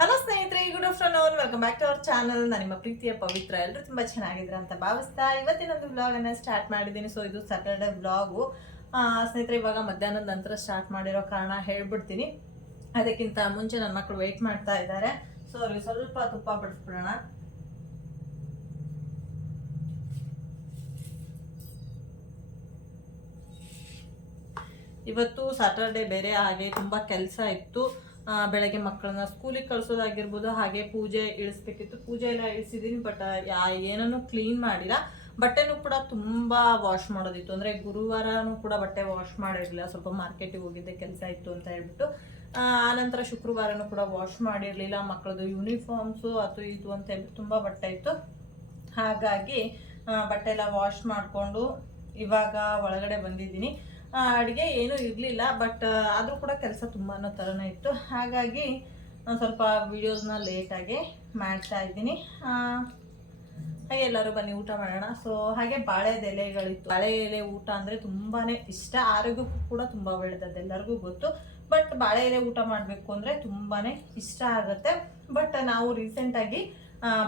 Hello ಸ್ನೇಹಿತರೆ good afternoon welcome back to our channel ನಾನು ನಿಮ್ಮ ಪ್ರೀತಿಯ ಪವಿತ್ರ. ಎಲ್ಲರೂ ತುಂಬಾ ಚೆನ್ನಾಗಿದ್ರ ಅಂತ ಭಾವಿಸ್ತಾ ಇವತ್ತಿನೊಂದು ವ್ಲಾಗ್ ಅನ್ನ ಸ್ಟಾರ್ಟ್ ಮಾಡಿದ್ದೀನಿ. ಸೊ ಇದು ಸ್ಯಾಟರ್ಡೆ ವ್ಲಾಗು ಸ್ನೇಹಿತರೆ, ಇವಾಗ ಮಧ್ಯಾಹ್ನದ ನಂತರ ಸ್ಟಾರ್ಟ್ ಮಾಡಿರೋ ಕಾರಣ ಹೇಳ್ಬಿಡ್ತೀನಿ. ಅದಕ್ಕಿಂತ ಮುಂಚೆ ನನ್ನ ಮಕ್ಕಳು ವೆಯ್ಟ್ ಮಾಡ್ತಾ ಇದ್ದಾರೆ. ಸೊ ಅವ್ರಿಗೆ ಸ್ವಲ್ಪ ತುಪ್ಪ ಬಡಿಸ್ಬಿಡೋಣ. ಇವತ್ತು ಸ್ಯಾಟರ್ಡೆ ಬೇರೆ ಹಾಗೆ ತುಂಬ ಕೆಲಸ ಇತ್ತು. ಬೆಳಗ್ಗೆ ಮಕ್ಕಳನ್ನ ಸ್ಕೂಲಿಗೆ ಕಳ್ಸೋದಾಗಿರ್ಬೋದು, ಹಾಗೆ ಪೂಜೆ ಇಳಿಸ್ಬೇಕಿತ್ತು. ಪೂಜೆ ಎಲ್ಲ ಇಳಿಸಿದೀನಿ ಬಟ್ ಏನನ್ನು ಕ್ಲೀನ್ ಮಾಡಿಲ್ಲ. ಬಟ್ಟೆನೂ ಕೂಡ ತುಂಬ ವಾಶ್ ಮಾಡೋದಿತ್ತು. ಅಂದರೆ ಗುರುವಾರನೂ ಕೂಡ ಬಟ್ಟೆ ವಾಶ್ ಮಾಡಿರಲಿಲ್ಲ. ಸ್ವಲ್ಪ ಮಾರ್ಕೆಟಿಗೆ ಹೋಗಿದ್ದೆ, ಕೆಲಸ ಇತ್ತು ಅಂತ ಹೇಳ್ಬಿಟ್ಟು. ಆನಂತರ ಶುಕ್ರವಾರನೂ ಕೂಡ ವಾಶ್ ಮಾಡಿರಲಿಲ್ಲ. ಮಕ್ಕಳದು ಯೂನಿಫಾರ್ಮ್ಸು ಅದು ಇದು ಅಂತ ಹೇಳ್ಬಿಟ್ಟು ತುಂಬ ಬಟ್ಟೆ ಇತ್ತು. ಹಾಗಾಗಿ ಬಟ್ಟೆ ಎಲ್ಲ ವಾಶ್ ಮಾಡಿಕೊಂಡು ಇವಾಗ ಒಳಗಡೆ ಬಂದಿದ್ದೀನಿ. ಅಡುಗೆ ಏನೂ ಇರಲಿಲ್ಲ ಬಟ್ ಆದರೂ ಕೂಡ ಕೆಲಸ ತುಂಬಾ ಥರನೇ ಇತ್ತು. ಹಾಗಾಗಿ, ನಾನು ಸ್ವಲ್ಪ ವೀಡಿಯೋಸ್ನ ಲೇಟಾಗಿ ಮಾಡ್ತಾ ಇದ್ದೀನಿ. ಹಾಗೆ ಎಲ್ಲರೂ ಬನ್ನಿ, ಊಟ ಮಾಡೋಣ. ಸೊ ಹಾಗೆ ಬಾಳೆದ ಎಲೆಗಳಿತ್ತು. ಬಾಳೆ ಎಲೆ ಊಟ ಅಂದರೆ ತುಂಬಾ ಇಷ್ಟ. ಆರೋಗ್ಯಕ್ಕೂ ಕೂಡ ತುಂಬ ಒಳ್ಳೆಯದು ಎಲ್ಲರಿಗೂ ಗೊತ್ತು. ಬಟ್ ಬಾಳೆ ಎಲೆ ಊಟ ಮಾಡಬೇಕು ಅಂದರೆ ತುಂಬಾ ಇಷ್ಟ ಆಗುತ್ತೆ. ಬಟ್ ನಾವು ರೀಸೆಂಟಾಗಿ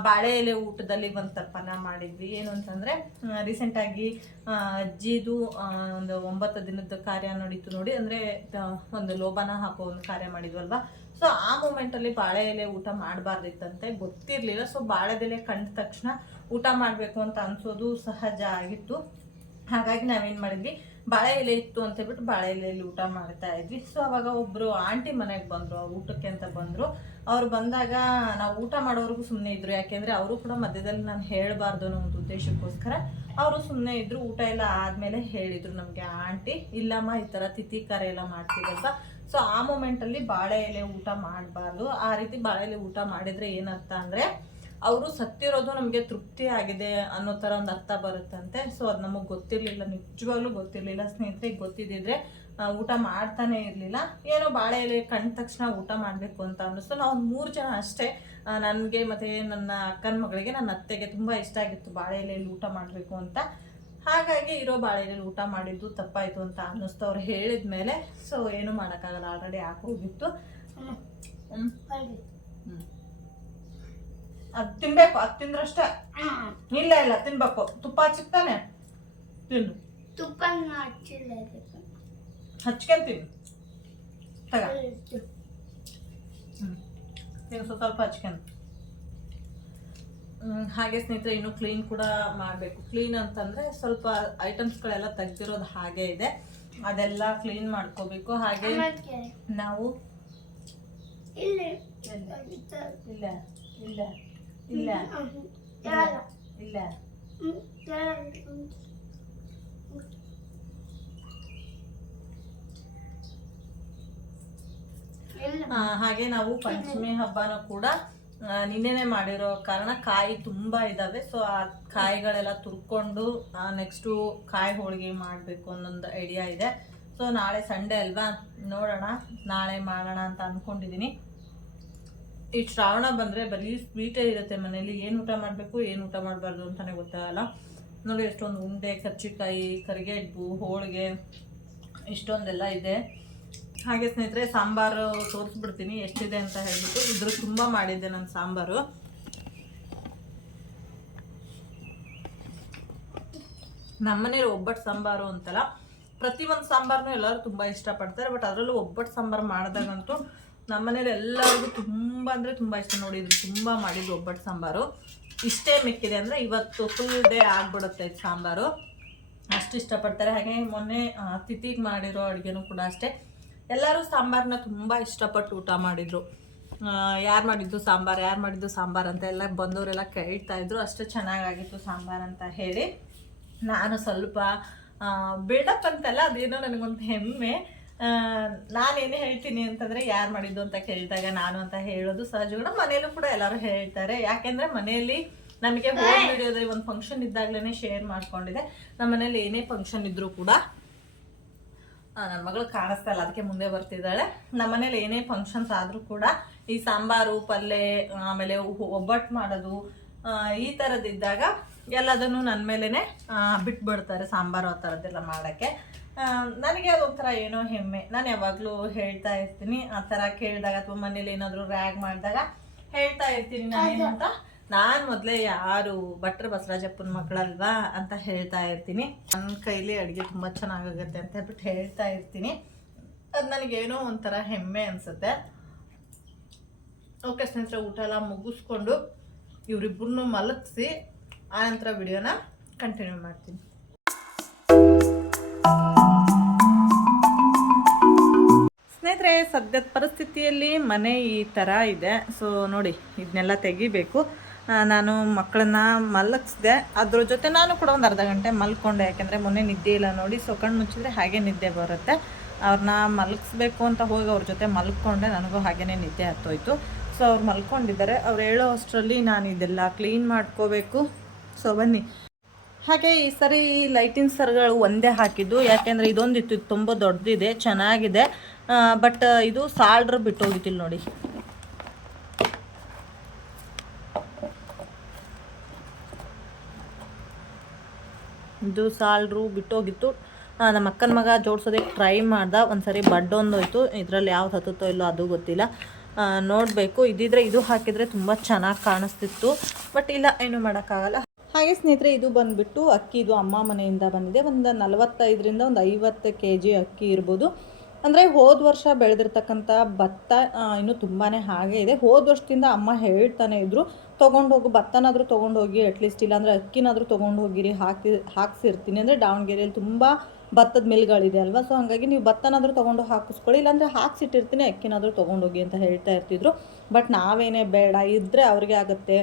ಬಾಳೆ ಎಲೆ ಊಟದಲ್ಲಿ ಒಂದು ತಪ್ಪನ್ನ ಮಾಡಿದ್ವಿ. ಏನು ಅಂತಂದರೆ ರೀಸೆಂಟಾಗಿ ಅಜ್ಜಿದು ಒಂದು ಒಂಬತ್ತು ದಿನದ ಕಾರ್ಯ ನಡೀತು ನೋಡಿ, ಅಂದರೆ ಒಂದು ಲೋಭನ ಹಾಕೋ ಒಂದು ಕಾರ್ಯ ಮಾಡಿದ್ವಲ್ವ? ಸೊ ಆ ಮೂಮೆಂಟಲ್ಲಿ ಬಾಳೆ ಎಲೆ ಊಟ ಮಾಡಬಾರ್ದಿತ್ತಂತೆ. ಗೊತ್ತಿರಲಿಲ್ಲ. ಸೊ ಬಾಳೆದೆಲೆ ಕಂಡ ತಕ್ಷಣ ಊಟ ಮಾಡಬೇಕು ಅಂತ ಅನ್ಸೋದು ಸಹಜ ಆಗಿತ್ತು. ಹಾಗಾಗಿ ನಾವೇನು ಮಾಡಿದ್ವಿ ಬಾಳೆ ಎಲೆ ಇತ್ತು ಅಂತ ಹೇಳ್ಬಿಟ್ಟು ಬಾಳೆ ಎಲೆಯಲ್ಲಿ ಊಟ ಮಾಡ್ತಾ ಇದ್ವಿ. ಸೊ ಅವಾಗ ಒಬ್ಬರು ಆಂಟಿ ಮನೆಗೆ ಬಂದರು, ಅವ್ರು ಊಟಕ್ಕೆ ಅಂತ ಬಂದರು. ಅವ್ರು ಬಂದಾಗ ನಾವು ಊಟ ಮಾಡೋರ್ಗು ಸುಮ್ಮನೆ ಇದ್ರು. ಯಾಕೆಂದರೆ ಅವರು ಕೂಡ ಮಧ್ಯದಲ್ಲಿ ನಾನು ಹೇಳಬಾರ್ದು ಅನ್ನೋ ಒಂದು ಉದ್ದೇಶಕ್ಕೋಸ್ಕರ ಅವರು ಸುಮ್ಮನೆ ಇದ್ರು. ಊಟ ಎಲ್ಲ ಆದಮೇಲೆ ಹೇಳಿದರು ನಮಗೆ ಆಂಟಿ, ಇಲ್ಲಮ್ಮ, ಈ ಥರ ತಿಥಿ ಕಾರ್ಯ ಎಲ್ಲ ಮಾಡ್ತೀವಲ್ವ? ಸೊ ಆ ಮೂಮೆಂಟಲ್ಲಿ ಬಾಳೆ ಎಲೆ ಊಟ ಮಾಡಬಾರ್ದು. ಆ ರೀತಿ ಬಾಳೆ ಎಲೆ ಊಟ ಮಾಡಿದರೆ ಏನಂತ ಅಂದರೆ ಅವರು ಸತ್ತಿರೋದು ನಮಗೆ ತೃಪ್ತಿ ಆಗಿದೆ ಅನ್ನೋ ಥರ ಒಂದು ಅರ್ಥ ಬರುತ್ತಂತೆ. ಸೊ ಅದು ನಮಗೆ ಗೊತ್ತಿರಲಿಲ್ಲ ನಿಜವಾಗ್ಲೂ ಗೊತ್ತಿರಲಿಲ್ಲ ಸ್ನೇಹಿತರಿಗೆ ಗೊತ್ತಿದ್ದಿದ್ರೆ ಊಟ ಮಾಡ್ತಾನೆ ಇರಲಿಲ್ಲ. ಏನೋ ಬಾಳೆ ಎಲೆ ಕಂಡ ತಕ್ಷಣ ಊಟ ಮಾಡಬೇಕು ಅಂತ ಅನ್ನಿಸ್ತು. ನಾವು ಮೂರು ಜನ ಅಷ್ಟೇ ನನಗೆ ಮತ್ತು ನನ್ನ ಅಕ್ಕನ ಮಗಳಿಗೆ ನನ್ನ ಅತ್ತೆಗೆ ತುಂಬ ಇಷ್ಟ ಆಗಿತ್ತು ಬಾಳೆ ಎಲೆಯಲ್ಲಿ ಊಟ ಮಾಡಬೇಕು ಅಂತ. ಹಾಗಾಗಿ ಇರೋ ಬಾಳೆ ಎಲೆಯಲ್ಲಿ ಊಟ ಮಾಡಿದ್ದು ತಪ್ಪಾಯಿತು ಅಂತ ಅನ್ನಿಸ್ತು ಅವ್ರು ಹೇಳಿದ ಮೇಲೆ. ಸೊ ಏನೂ ಮಾಡೋಕ್ಕಾಗಲ್ಲ ಆಲ್ರೆಡಿ ಹಾಕೋಗಿತ್ತು ಹ್ಞೂ ಹ್ಞೂ ಅದು ತಿನ್ಬೇಕು ಅದು ತಿಂದ್ರಷ್ಟೇ. ಇಲ್ಲ ಇಲ್ಲ ತಿನ್ಬೇಕು. ತುಪ್ಪ ಹಚ್ಚಿಕ್ತಾನೆ. ತಿನ್ನು. ತುಪ್ಪ ಹಚ್ಚಿಲ್ಲ. ಹಚ್ಕೊಂಡ್ ತಿನ್ನು. ತಗ. ಸ್ವಲ್ಪ ಹಚ್ಕೊಂಡು. ಹಾಗೆ ಸ್ನೇಹಿತರೆ ಇನ್ನು ಕ್ಲೀನ್ ಕೂಡ ಮಾಡಬೇಕು. ಕ್ಲೀನ್ ಅಂತಂದರೆ ಸ್ವಲ್ಪ ಐಟಮ್ಸ್ಗಳೆಲ್ಲ ತೆಗ್ದಿರೋದು ಹಾಗೆ ಇದೆ. ಅದೆಲ್ಲ ಕ್ಲೀನ್ ಮಾಡ್ಕೋಬೇಕು. ಹಾಗೆ ನಾವು ಇಲ್ಲ ಇಲ್ಲ ಇಲ್ಲ. ಇಲ್ಲ. ಇಲ್ಲ. ಹಾಗೆ ನಾವು ಪಂಚಮಿ ಹಬ್ಬನೂ ಕೂಡ ನಿನ್ನೆನೆ ಮಾಡಿರೋ ಕಾರಣ ಕಾಯಿ ತುಂಬಾ ಇದಾವೆ. ಸೊ ಆ ಕಾಯಿಗಳೆಲ್ಲ ತುರ್ಕೊಂಡು ನೆಕ್ಸ್ಟು ಕಾಯಿ ಹೋಳಿಗೆ ಮಾಡಬೇಕು ಅನ್ನೊಂದು ಐಡಿಯಾ ಇದೆ. ಸೊ ನಾಳೆ ಸಂಡೇ ಅಲ್ವಾ? ನೋಡೋಣ. ನಾಳೆ ಮಾಡೋಣ ಅಂತ ಅಂದ್ಕೊಂಡಿದ್ದೀನಿ ಈ ಶ್ರಾವಣ ಬಂದರೆ ಬರೀ ಸ್ವೀಟೇ ಇರುತ್ತೆ ಮನೇಲಿ. ಏನು ಊಟ ಮಾಡಬೇಕು, ಏನು ಊಟ ಮಾಡಬಾರ್ದು ಅಂತಲೇ ಗೊತ್ತಾಗಲ್ಲ. ನೋಡಿ ಎಷ್ಟೊಂದು ಉಂಡೆ, ಕರ್ಚಿಕಾಯಿ, ಕರಿಗೆಡ್ಬು, ಹೋಳಿಗೆ, ಇಷ್ಟೊಂದೆಲ್ಲ ಇದೆ. ಹಾಗೆ ಸ್ನೇಹಿತರೆ, ಸಾಂಬಾರು ತೋರಿಸ್ಬಿಡ್ತೀನಿ. ಎಷ್ಟಿದೆ ಅಂತ ಹೇಳ್ಬಿಟ್ಟು ಇದ್ರ ತುಂಬ ಮಾಡಿದ್ದೆ ನಾನು ಸಾಂಬಾರು. ನಮ್ಮನೇಲಿ ಒಬ್ಬಟ್ಟು ಸಾಂಬಾರು ಅಂತಲ್ಲ. ಪ್ರತಿ ಒಂದು ಸಾಂಬಾರನ್ನು ಎಲ್ಲರೂ ತುಂಬ ಇಷ್ಟಪಡ್ತಾರೆ, ಬಟ್ ಅದರಲ್ಲೂ ಒಬ್ಬಟ್ಟು ಸಾಂಬಾರು ಮಾಡಿದಾಗಂತೂ ನಮ್ಮನೇಲಿ ಎಲ್ಲರಿಗೂ ತುಂಬ ಅಂದರೆ ತುಂಬ ಇಷ್ಟ. ನೋಡಿ, ಇದು ತುಂಬ ಮಾಡಿದ್ದು ಒಬ್ಬಟ್ಟು ಸಾಂಬಾರು. ಇಷ್ಟೇ ಮಿಕ್ಕಿದೆ ಅಂದರೆ ಇವತ್ತು ಫುಲ್ ಡೇ ಆಗಿಬಿಡುತ್ತೆ ಸಾಂಬಾರು. ಅಷ್ಟು ಇಷ್ಟಪಡ್ತಾರೆ. ಹಾಗೆ ಮೊನ್ನೆ ತಿಥಿಗೆ ಮಾಡಿರೋ ಅಡುಗೆನೂ ಕೂಡ ಅಷ್ಟೇ. ಎಲ್ಲರೂ ಸಾಂಬಾರನ್ನ ತುಂಬ ಇಷ್ಟಪಟ್ಟು ಊಟ ಮಾಡಿದರು. ಯಾರು ಮಾಡಿದ್ದು ಸಾಂಬಾರು, ಯಾರು ಮಾಡಿದ್ದು ಸಾಂಬಾರು ಅಂತ ಎಲ್ಲ ಬಂದವರೆಲ್ಲ ಕೇಳ್ತಾ ಇದ್ರು. ಅಷ್ಟು ಚೆನ್ನಾಗಾಗಿತ್ತು ಸಾಂಬಾರು ಅಂತ ಹೇಳಿ. ನಾನು ಸ್ವಲ್ಪ ಬಿಲ್ಡಪ್ ಅಂತಲ್ಲ, ಅದೇನೋ ನನಗೊಂದು ಹೆಮ್ಮೆ. ನಾನೇನು ಹೇಳ್ತೀನಿ ಅಂತಂದರೆ ಯಾರು ಮಾಡಿದ್ದು ಅಂತ ಕೇಳಿದಾಗ ನಾನು ಅಂತ ಹೇಳೋದು ಸಹಜ. ಕೂಡ ಮನೇಲೂ ಕೂಡ ಎಲ್ಲರೂ ಹೇಳ್ತಾರೆ. ಯಾಕೆಂದರೆ ಮನೆಯಲ್ಲಿ ನಮಗೆ ಹೋಮ್ ವಿಡಿಯೋದಲ್ಲಿ ಒಂದು ಫಂಕ್ಷನ್ ಇದ್ದಾಗಲೇ ಶೇರ್ ಮಾಡ್ಕೊಂಡಿದೆ. ನಮ್ಮ ಮನೇಲಿ ಏನೇ ಫಂಕ್ಷನ್ ಇದ್ದರೂ ಕೂಡ ನನ್ನ ಮಗಳು ಕಾಣಿಸ್ತಾ ಇಲ್ಲ, ಅದಕ್ಕೆ ಮುಂದೆ ಬರ್ತಿದ್ದಾಳೆ. ನಮ್ಮ ಮನೇಲಿ ಏನೇ ಫಂಕ್ಷನ್ಸ್ ಆದರೂ ಕೂಡ ಈ ಸಾಂಬಾರು ಪಲ್ಯ ಆಮೇಲೆ ಒಬ್ಬಟ್ಟು ಮಾಡೋದು ಈ ಥರದ್ದಿದ್ದಾಗ ಎಲ್ಲದನ್ನು ನನ್ನ ಮೇಲೇ ಬಿಟ್ಬಿಡ್ತಾರೆ ಸಾಂಬಾರು ಆ ಥರದ್ದೆಲ್ಲ ಮಾಡೋಕ್ಕೆ. ನನಗೆ ಅದೊಂಥರ ಏನೋ ಹೆಮ್ಮೆ. ನಾನು ಯಾವಾಗಲೂ ಹೇಳ್ತಾ ಇರ್ತೀನಿ ಆ ಥರ ಕೇಳಿದಾಗ ಅಥವಾ ಮನೇಲಿ ಏನಾದರೂ ರ್ಯಾಗ್ ಮಾಡಿದಾಗ ಹೇಳ್ತಾ ಇರ್ತೀನಿ ನಾನು ಅಂತ ನಾನು ಮೊದಲೇ ಯಾರು ಭಟ್ರ ಬಸವರಾಜಪ್ಪನ ಮಕ್ಕಳಲ್ವಾ ಅಂತ ಹೇಳ್ತಾ ಇರ್ತೀನಿ. ನನ್ನ ಕೈಲಿ ಅಡುಗೆ ತುಂಬ ಚೆನ್ನಾಗಾಗುತ್ತೆ ಅಂತ ಹೇಳ್ಬಿಟ್ಟು ಹೇಳ್ತಾ ಇರ್ತೀನಿ. ಅದು ನನಗೇನೋ ಒಂಥರ ಹೆಮ್ಮೆ ಅನಿಸುತ್ತೆ. ಓಕೆ ಸ್ನೇಹಿತರೆ ಊಟ ಎಲ್ಲ ಮುಗಿಸ್ಕೊಂಡು ಇವರಿಬ್ಬರನ್ನೂ ಮಲಗಿಸಿ ಆನಂತರ ವಿಡಿಯೋನ ಕಂಟಿನ್ಯೂ ಮಾಡ್ತೀನಿ. ಸ್ನೇಹಿತರೆ, ಸದ್ಯದ ಪರಿಸ್ಥಿತಿಯಲ್ಲಿ ಮನೆ ಈ ಥರ ಇದೆ. ಸೊ ನೋಡಿ ಇದನ್ನೆಲ್ಲ ತೆಗಿಬೇಕು. ನಾನು ಮಕ್ಕಳನ್ನ ಮಲಗಿಸ್ದೆ. ಅದ್ರ ಜೊತೆ ನಾನು ಕೂಡ ಒಂದು ಅರ್ಧ ಗಂಟೆ ಮಲ್ಕೊಂಡೆ. ಯಾಕೆಂದರೆ ಮೊನ್ನೆ ನಿದ್ದೆ ಇಲ್ಲ ನೋಡಿ ಸೊ ಕಣ್ಣು ಮುಚ್ಚಿದ್ರೆ ಹಾಗೆ ನಿದ್ದೆ ಬರುತ್ತೆ. ಅವ್ರನ್ನ ಮಲಗಿಸ್ಬೇಕು ಅಂತ ಹೋಗಿ ಅವ್ರ ಜೊತೆ ಮಲ್ಕೊಂಡೆ. ನನಗೂ ಹಾಗೆಯೇ ನಿದ್ದೆ ಹತ್ತೋಯ್ತು. ಸೊ ಅವ್ರು ಮಲ್ಕೊಂಡಿದ್ದಾರೆ. ಅವ್ರು ಹೇಳೋ ಅಷ್ಟರಲ್ಲಿ ನಾನು ಇದೆಲ್ಲ ಕ್ಲೀನ್ ಮಾಡ್ಕೋಬೇಕು. ಸೊ ಬನ್ನಿ. ಹಾಗೆ ಈ ಸರಿ ಲೈಟಿಂಗ್ ಸರ್ಗಳು ಒಂದೇ ಹಾಕಿದ್ದು. ಯಾಕೆಂದರೆ ಇದೊಂದಿತ್ತು, ಇದು ತುಂಬ ದೊಡ್ಡದಿದೆ, ಚೆನ್ನಾಗಿದೆ. ಬಟ್ ಇದು ಸಾಲ್ಡ್ರ್ ಬಿಟ್ಟೋಗಿತ್ತಿಲ್ಲ ನೋಡಿ. ಇದು ಸಾಲ್ಡ್ರು ಬಿಟ್ಟೋಗಿತ್ತು ನಮ್ಮ ಅಕ್ಕನ ಮಗ ಜೋಡ್ಸೋದಕ್ಕೆ ಟ್ರೈ ಮಾಡ್ದ. ಒಂದ್ಸರಿ ಬಡ್ ಒಂದೋಯ್ತು. ಇದರಲ್ಲಿ ಯಾವ್ದು ಹತ್ತುತ್ತೋ ಇಲ್ಲೋ ಅದು ಗೊತ್ತಿಲ್ಲ. ನೋಡಬೇಕು. ಇದಿದ್ರೆ ಇದು ಹಾಕಿದರೆ ತುಂಬ ಚೆನ್ನಾಗಿ ಕಾಣಿಸ್ತಿತ್ತು. ಬಟ್ ಇಲ್ಲ, ಏನು ಮಾಡೋಕ್ಕಾಗಲ್ಲ. ಹಾಗೆ ಸ್ನೇಹಿತರೆ, ಇದು ಬಂದುಬಿಟ್ಟು ಅಕ್ಕಿ, ಇದು ಅಮ್ಮ ಮನೆಯಿಂದ ಬಂದಿದೆ. ಒಂದು ನಲವತ್ತೈದರಿಂದ ಒಂದು ಐವತ್ತು ಕೆ ಜಿ ಅಕ್ಕಿ ಇರ್ಬೋದು. ಅಂದರೆ ಹೋದ ವರ್ಷ ಬೆಳೆದಿರ್ತಕ್ಕಂಥ ಭತ್ತ ಇನ್ನೂ ತುಂಬಾ ಹಾಗೆ ಇದೆ. ಹೋದ ವರ್ಷದಿಂದ ಅಮ್ಮ ಹೇಳ್ತಾನೆ ಇದ್ರು, ತೊಗೊಂಡೋಗು, ಭತ್ತನಾದರೂ ತೊಗೊಂಡೋಗಿ ಅಟ್ಲೀಸ್ಟ್ ಇಲ್ಲಾಂದರೆ ಅಕ್ಕಿನಾದರೂ ತೊಗೊಂಡು ಹೋಗಿರಿ ಹಾಕಿ, ಹಾಕ್ಸಿರ್ತೀನಿ. ಅಂದರೆ ದಾವಣಗೆರೆಯಲ್ಲಿ ತುಂಬ ಭತ್ತದ ಮಿಲ್ಗಳಿದೆ ಅಲ್ವಾ? ಸೊ ಹಾಗಾಗಿ ನೀವು ಭತ್ತನಾದರೂ ತೊಗೊಂಡು ಹಾಕಿಸ್ಕೊಳ್ಳಿ, ಇಲ್ಲಾಂದರೆ ಹಾಕ್ಸಿಟ್ಟಿರ್ತೀನಿ, ಅಕ್ಕಿನಾದರೂ ತೊಗೊಂಡೋಗಿ ಅಂತ ಹೇಳ್ತಾ ಇರ್ತಿದ್ರು. ಬಟ್ ನಾವೇನೇ ಬೇಡ ಇದ್ದರೆ ಅವ್ರಿಗೆ ಆಗುತ್ತೆ.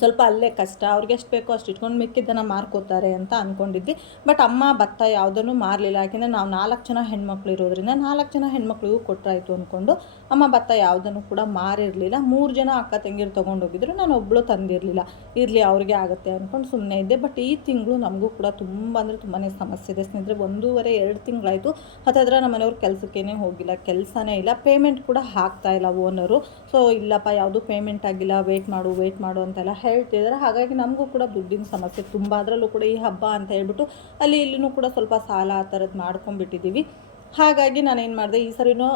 ಸ್ವಲ್ಪ ಅಲ್ಲೇ ಕಷ್ಟ, ಅವ್ರಿಗೆ ಎಷ್ಟು ಬೇಕೋ ಅಷ್ಟು ಇಟ್ಕೊಂಡು ಮಿಕ್ಕಿದ್ದನ್ನು ಮಾರ್ಕೋತಾರೆ ಅಂತ ಅಂದ್ಕೊಂಡಿದ್ವಿ ಬಟ್ ಅಮ್ಮ, ಭತ್ತ ಯಾವುದನ್ನು ಮಾರಲಿಲ್ಲ. ಯಾಕೆಂದರೆ ನಾವು ನಾಲ್ಕು ಜನ ಹೆಣ್ಮಕ್ಳು ಇರೋದ್ರಿಂದ ನಾಲ್ಕು ಜನ ಹೆಣ್ಮಕ್ಳಿಗೂ ಕೊಟ್ಟರಾಯ್ತು ಅಂದ್ಕೊಂಡು ಅಮ್ಮ ಭತ್ತ ಯಾವುದನ್ನು ಕೂಡ ಮಾರಿರಲಿಲ್ಲ. ಮೂರು ಜನ ಅಕ್ಕ ತಂಗಿರು ತೊಗೊಂಡೋಗಿದ್ರು. ನಾನು ಒಬ್ಬಳು ತಂದಿರಲಿಲ್ಲ. ಇರಲಿ, ಅವ್ರಿಗೆ ಆಗುತ್ತೆ ಅಂದ್ಕೊಂಡು ಸುಮ್ಮನೆ ಇದ್ದೆ. ಬಟ್ ಈ ತಿಂಗಳು ನಮಗೂ ಕೂಡ ತುಂಬ ಅಂದರೆ ತುಂಬಾ ಸಮಸ್ಯೆ ಇದೆ. ಸ್ನೇಹಿತರೆ, ಒಂದೂವರೆ, ಎರಡು ತಿಂಗಳಾಯಿತು. ಹತ್ತತ್ರ ನಮ್ಮ ಮನೆಯವ್ರ ಕೆಲಸಕ್ಕೇನೆ ಹೋಗಿಲ್ಲ. ಕೆಲಸನೇ ಇಲ್ಲ. ಪೇಮೆಂಟ್ ಕೂಡ ಹಾಕ್ತಾ ಇಲ್ಲ ಓನರು ಸೊ ಇಲ್ಲಪ್ಪ, ಯಾವುದು ಪೇಮೆಂಟ್ ಆಗಿಲ್ಲ. ವೆಯ್ಟ್ ಮಾಡು ವೆಯ್ಟ್ ಮಾಡು ಅಂತೆಲ್ಲ ಹೇಳ್ತಿದ್ದಾರೆ ಹಾಗಾಗಿ ನಮಗೂ ಕೂಡ ದುಡ್ಡಿನ ಸಮಸ್ಯೆ ತುಂಬ. ಅದರಲ್ಲೂ ಕೂಡ ಈ ಹಬ್ಬ ಅಂತ ಹೇಳ್ಬಿಟ್ಟು ಅಲ್ಲಿ ಇಲ್ಲಿನೂ ಕೂಡ ಸ್ವಲ್ಪ ಸಾಲ ಆ ಥರದ್ದು ಮಾಡ್ಕೊಂಡ್ಬಿಟ್ಟಿದ್ದೀವಿ ಹಾಗಾಗಿ ನಾನು ಏನು ಮಾಡಿದೆ ಈ ಸರಿನೂ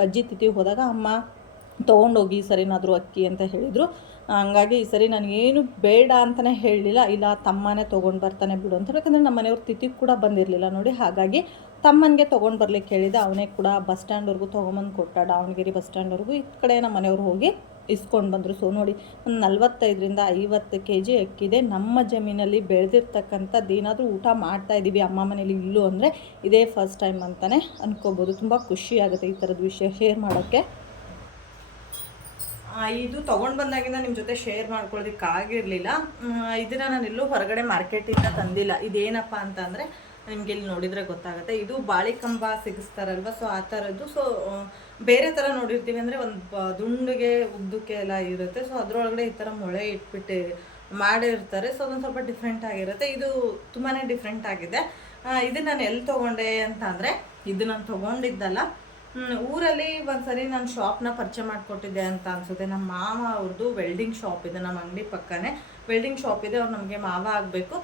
ಅಜ್ಜಿ ತಿಥಿ ಹೋದಾಗ ಅಮ್ಮ ತೊಗೊಂಡೋಗಿ ಈ ಸರಿನಾದರೂ ಅಕ್ಕಿ ಅಂತ ಹೇಳಿದರು. ಹಂಗಾಗಿ ಈ ಸರಿ ನನಗೇನು ಬೇಡ ಅಂತಲೇ ಹೇಳಲಿಲ್ಲ. ಇಲ್ಲ ತಮ್ಮನೇ ತೊಗೊಂಡು ಬರ್ತಾನೆ ಬಿಡು ಅಂತ ಯಾಕಂದರೆ ನಮ್ಮ ಮನೆಯವ್ರ ತಿಥಿ ಕೂಡ ಬಂದಿರಲಿಲ್ಲ ನೋಡಿ. ಹಾಗಾಗಿ ತಮ್ಮನಿಗೆ ತೊಗೊಂಡು ಬರ್ಲಿಕ್ಕೆ ಹೇಳಿದೆ ಅವನೇ ಕೂಡ ಬಸ್ ಸ್ಟ್ಯಾಂಡ್ವರೆಗೂ ತೊಗೊಂಬಂದು ಕೊಟ್ಟ ದಾವಣಗೆರೆ ಬಸ್ ಸ್ಟ್ಯಾಂಡ್ವರೆಗೂ ಈ ಕಡೆ ನಮ್ಮ ಮನೆಯವ್ರು ಹೋಗಿ ಇಸ್ಕೊಂಡು ಬಂದರು. ಸೊ, ನೋಡಿ, ಒಂದು ನಲ್ವತ್ತೈದರಿಂದ ಐವತ್ತು ಕೆ ಜಿ ಅಕ್ಕಿದೆ. ನಮ್ಮ ಜಮೀನಲ್ಲಿ ಬೆಳೆದಿರ್ತಕ್ಕಂಥದ್ದು ಏನಾದರೂ ಊಟ ಮಾಡ್ತಾ ಇದ್ದೀವಿ ಅಮ್ಮ ಮನೇಲಿ ಇಲ್ಲೂ ಅಂದರೆ ಇದೇ ಫಸ್ಟ್ ಟೈಮ್ ಅಂತಲೇ ಅನ್ಕೋಬೋದು. ತುಂಬ ಖುಷಿ ಆಗುತ್ತೆ ಈ ಥರದ ವಿಷಯ ಶೇರ್ ಮಾಡೋಕ್ಕೆ. ಇದು ತೊಗೊಂಡು ಬಂದಾಗಿಂದ ನಿಮ್ಮ ಜೊತೆ ಶೇರ್ ಮಾಡ್ಕೊಳ್ಳೋದಕ್ಕೆ ಆಗಿರಲಿಲ್ಲ. ಇದನ್ನು ನಾನು ಎಲ್ಲೂ ಹೊರಗಡೆ ಮಾರ್ಕೆಟಿಂದ ತಂದಿಲ್ಲ. ಇದೇನಪ್ಪ ಅಂತ ಅಂದರೆ ನಿಮ್ಗೆ ಇಲ್ಲಿ ನೋಡಿದರೆ ಗೊತ್ತಾಗುತ್ತೆ. ಇದು ಬಾಳಿಕಂಬ ಸಿಗಿಸ್ತಾರಲ್ವ? ಸೊ ಆ ಥರದ್ದು ಸೊ ಬೇರೆ ಥರ ನೋಡಿರ್ತೀವಿ ಅಂದರೆ ಒಂದು ದುಂಡಿಗೆ, ಉದ್ದಕ್ಕೆ ಎಲ್ಲ ಇರುತ್ತೆ. ಸೊ ಅದರೊಳಗಡೆ ಈ ಥರ ಮೊಳೆ ಇಟ್ಬಿಟ್ಟು ಮಾಡಿರ್ತಾರೆ. ಸೊ ಅದೊಂದು ಸ್ವಲ್ಪ ಡಿಫ್ರೆಂಟ್ ಆಗಿರುತ್ತೆ. ಇದು ತುಂಬಾ ಡಿಫ್ರೆಂಟ್ ಆಗಿದೆ. ಇದು ನಾನು ಎಲ್ಲಿ ತೊಗೊಂಡೆ ಅಂತ ಅಂದರೆ ಇದು ನಾನು ತೊಗೊಂಡಿದ್ದಲ್ಲ ಊರಲ್ಲಿ ಒಂದ್ಸರಿ ನಾನು ಶಾಪ್ನ ಪರಿಚಯ ಮಾಡಿಕೊಟ್ಟಿದ್ದೆ ಅಂತ ಅನ್ಸುತ್ತೆ. ನಮ್ಮ ಮಾವ ಅವ್ರದ್ದು ವೆಲ್ಡಿಂಗ್ ಶಾಪ್ ಇದೆ ನಮ್ಮ ಅಂಗಡಿ ಪಕ್ಕನೇ. ವೆಲ್ಡಿಂಗ್ ಶಾಪ್ ಇದೆ, ಅವ್ರು ನಮಗೆ ಮಾವ ಆಗಬೇಕು.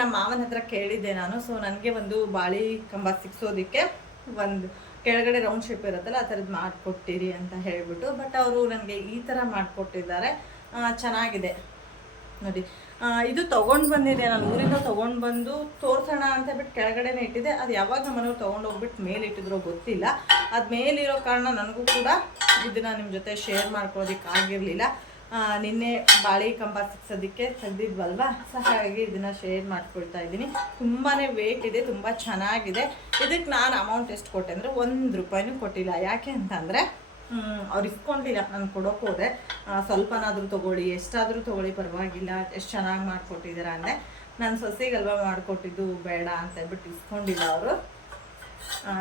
ನಮ್ಮ ಮಾವನ ಹತ್ರ ಕೇಳಿದ್ದೆ ನಾನು. ಸೊ ನನಗೆ ಒಂದು ಬಾಳಿ ಕಂಬ ಸಿಕ್ಸೋದಕ್ಕೆ ಒಂದು ಕೆಳಗಡೆ ರೌಂಡ್ ಶೇಪ್ ಇರುತ್ತಲ್ಲ, ಆ ಥರದ್ದು ಮಾಡಿಕೊಟ್ಟಿರಿ ಅಂತ ಹೇಳಿಬಿಟ್ಟು. ಬಟ್ ಅವರು ನನಗೆ ಈ ಥರ ಮಾಡಿಕೊಟ್ಟಿದ್ದಾರೆ. ಚೆನ್ನಾಗಿದೆ. ನೋಡಿ ಇದು ತೊಗೊಂಡು ಬಂದಿದೆ. ನಾನು ಊರಿಂದ ತೊಗೊಂಡು ಬಂದು ತೋರ್ಸೋಣ ಅಂತ ಬಿಟ್ಟು ಕೆಳಗಡೆನೇ ಇಟ್ಟಿದ್ದೆ. ಅದು ಯಾವಾಗ ನಮ್ಮ ಮನೆಯವ್ರು ತೊಗೊಂಡು ಹೋಗ್ಬಿಟ್ಟು ಮೇಲೆ ಇಟ್ಟಿದ್ರೋ ಗೊತ್ತಿಲ್ಲ. ಅದು ಮೇಲಿರೋ ಕಾರಣ ನನಗೂ ಕೂಡ ಇದನ್ನು ನಿಮ್ಮ ಜೊತೆ ಶೇರ್ ಮಾಡ್ಕೊಳ್ಳೋದಕ್ಕೆ ಆಗಿರಲಿಲ್ಲ. ನಿನ್ನೆ ಬಾಳಿ ಕಂಬ ಸಿಕ್ಸೋದಕ್ಕೆ ತೆಗ್ದಿದ್ವಲ್ವಾ? ಸೊ ಹಾಗಾಗಿ ಇದನ್ನು ಶೇರ್ ಮಾಡ್ಕೊಳ್ತಾ ಇದ್ದೀನಿ. ತುಂಬಾ ವೇಟ್ ಇದೆ, ತುಂಬ ಚೆನ್ನಾಗಿದೆ. ಇದಕ್ಕೆ ನಾನು ಅಮೌಂಟ್ ಎಷ್ಟು ಕೊಟ್ಟೆ ಅಂದರೆ ಒಂದು ರೂಪಾಯಿನೂ ಕೊಟ್ಟಿಲ್ಲ. ಯಾಕೆ ಅಂತಂದರೆ ಅವ್ರು ಇಸ್ಕೊಂಡಿಲ್ಲ ನಾನು ಕೊಡೋಕೆ ಹೋದೆ. ಸ್ವಲ್ಪನಾದರೂ ತೊಗೊಳ್ಳಿ, ಎಷ್ಟಾದರೂ ತೊಗೊಳ್ಳಿ, ಪರವಾಗಿಲ್ಲ, ಎಷ್ಟು ಚೆನ್ನಾಗಿ ಮಾಡಿಕೊಟ್ಟಿದ್ದೀರಾ ನನ್ನ ಸೊಸೆಗಲ್ವ ಮಾಡಿಕೊಟ್ಟಿದ್ದು ಬೇಡ ಅಂತ ಹೇಳ್ಬಿಟ್ಟು ಇಸ್ಕೊಂಡಿಲ್ಲ ಅವರು.